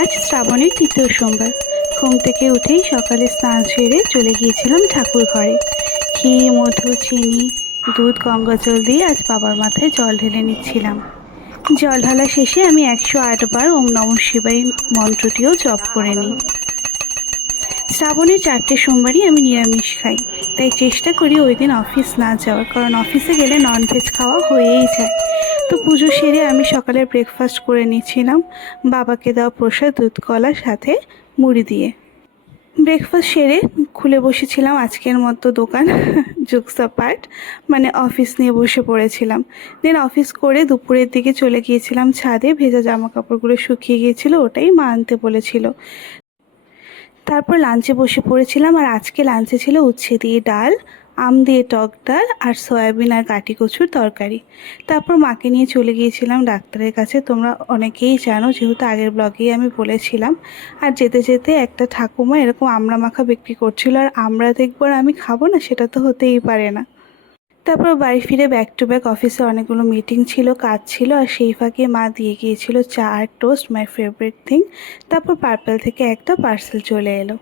আজ শ্রাবণের তৃতীয় সোমবার। ঘুম থেকে উঠেই সকালে স্নান সেরে চলে গিয়েছিলাম ঠাকুর ঘরে। ঘি, মধু, চিনি, দুধ, গঙ্গা জল দিয়ে আজ বাবার মাথায় জল ঢেলে নিচ্ছিলাম। জল ঢালা শেষে আমি 108 বার ওম নমঃ শিবায় মন্ত্রটিও জপ করে নিই। শ্রাবণের 4টে সোমবারই আমি নিরামিষ খাই, তাই চেষ্টা করি ওই দিন অফিস না যাওয়ার, কারণ অফিসে গেলে ননভেজ খাওয়া হয়েই যায়। তো পুজো সেরে আমি সকালে ব্রেকফাস্ট করে নিচ্ছিলাম বাবাকে দেওয়া প্রসাদ দুধ কলার সাথে মুড়ি দিয়ে। ব্রেকফাস্ট সেরে খুলে বসেছিলাম আজকের মতো দোকান জুকসা পার্ট, মানে অফিস নিয়ে বসে পড়েছিলাম। দেন অফিস করে দুপুরের দিকে চলে গিয়েছিলাম ছাদে। ভেজা জামা কাপড়গুলো শুকিয়ে গিয়েছিল, ওটাই মা আনতে বলেছিল। তারপর লাঞ্চে বসে পড়েছিলাম, আর আজকে লাঞ্চে ছিল উচ্ছে দিয়ে ডাল, আম দিয়ে টক ডাল, আর সয়াবিন আর কাটি কচুর তরকারি। তারপর মাকে নিয়ে চলে গিয়েছিলাম ডাক্তারের কাছে। তোমরা অনেকেই জানো, যেহেতু আগের ব্লগেই আমি বলেছিলাম। আর যেতে যেতে একটা ঠাকুমা এরকম আমড়া মাখা বিক্রি করছিল, আর আমরা দেখবো আর আমি খাবো না, সেটা তো হতেই পারে না। তারপর বাড়ি ফিরে ব্যাক টু ব্যাক অফিসে অনেকগুলো মিটিং ছিল, কাজ ছিল, আর সেই ফাঁকে মা দিয়ে গিয়েছিল চা আর টোস্ট, মাই ফেভারিট থিং। তারপর পার্পেল থেকে একটা পার্সেল চলে এলো।